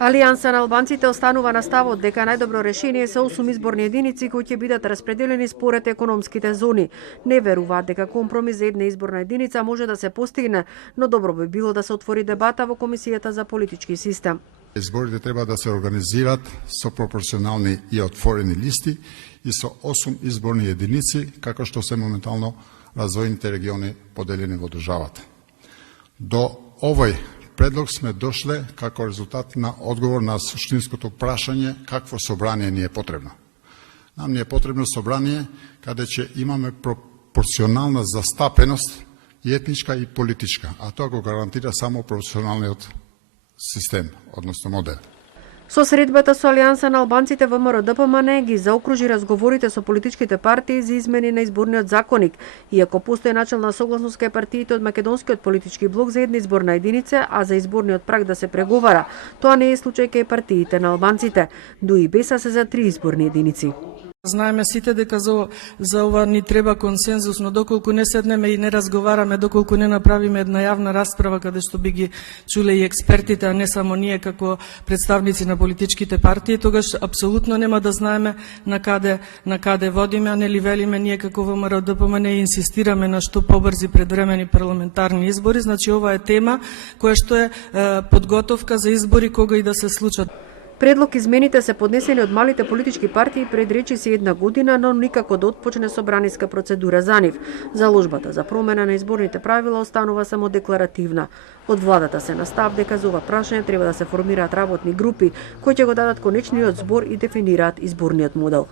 Алијанса на албанците останува на ставот дека најдобро решение се 8 изборни единици кои ќе бидат распределени според економските зони. Не веруваат дека компромис за една изборна единица може да се постигне, но добро би било да се отвори дебата во Комисијата за политички систем. Изборите треба да се организираат со пропорционални и отворени листи и со 8 изборни единици, како што се моментално развојните региони поделени во државата. До овој предлог сме дошле како резултат на одговор на суштинското прашање какво собрание ни е потребно. Нам ни е потребно собрание каде ќе имаме пропорционална застапеност и етничка и политичка, а тоа го гарантира само пропорционалниот систем, односно модел. Со средбата со Алијанса на албанците ВМРО-ДПМН ги заокружи разговорите со политичките партии за измени на изборниот законник, иако постои начелна согласност кај партиите од македонскиот политички блок за една изборна единица, а за изборниот праг да се преговара. Тоа не е случај кај партиите на албанците. Дуи Беса се за 3 изборни единици. Знаеме сите дека за ова ни треба консензус, но доколку не седнеме и не разговараме, доколку не направиме една јавна расправа каде што би ги чуле и експертите, а не само ние како представници на политичките партии, тогаш апсолутно нема да знаеме на каде водиме, а нели велиме ние како ВМРО-ДПМН инсистираме на што побрзи предвремени парламентарни избори. Значи ова е тема која што е подготовка за избори кога и да се случат. Предлог измените се поднесени од малите политички партии пред речиси една година, но никако да отпочне собраниска процедура за нив. Заложбата за промена на изборните правила останува само декларативна. Од владата се настав дека за ова прашање треба да се формираат работни групи кои ќе го дадат конечниот збор и дефинираат изборниот модел.